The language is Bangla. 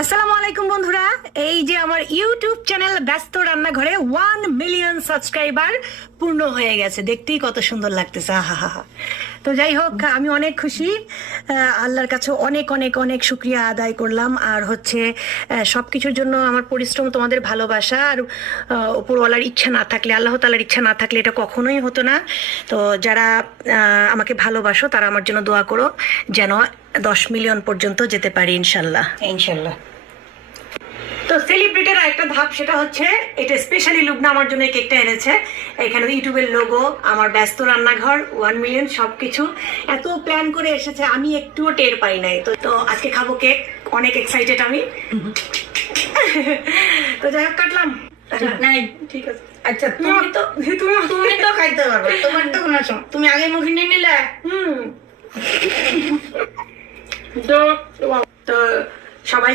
আসসালামু আলাইকুম বন্ধুরা, এই যে আমার ইউটিউব চ্যানেল ব্যস্ত রান্নাঘরে 1 মিলিয়ন সাবস্ক্রাইবার পূর্ণ হয়ে গেছে। দেখতেই কত সুন্দর লাগতেছে, আহা হা হা। তো যাই হোক, আমি অনেক খুশি। আল্লাহর কাছে অনেক অনেক অনেক শুক্রিয়া আদায় করলাম। আর হচ্ছে সবকিছুর জন্য আমার পরিশ্রম, তোমাদের ভালোবাসা আর উপরওয়ালার ইচ্ছা না থাকলে, আল্লাহ তাআলার ইচ্ছা না থাকলে এটা কখনোই হতো না। তো যারা আমাকে ভালোবাসো তারা আমার জন্য দোয়া করো যেন 10 মিলিয়ন পর্যন্ত যেতে পারি ইনশাল্লাহ ইনশাল্লাহ। তো সেলিব্রিটির একটা ধাপ, সেটা হচ্ছে এটা স্পেশালি লুবনা আমার জন্য এই কেকটা এনেছে। এখানে ইউটিউবের লোগো, আমার ব্যস্ত রান্নাঘর, 1 মিলিয়ন, সবকিছু এত প্ল্যান করে এসেছে, আমি একটুও টের পাই নাই। তো আজকে খাবো কেক, অনেক এক্সাইটেড আমি। তো যাই হোক, কাটলাম। নাই, ঠিক আছে। আচ্ছা তুমি তো খাইতে পারবে, তোমার তো কোনো তুমি আগে মুখে নিয়ে নিলে। তো তো সবাই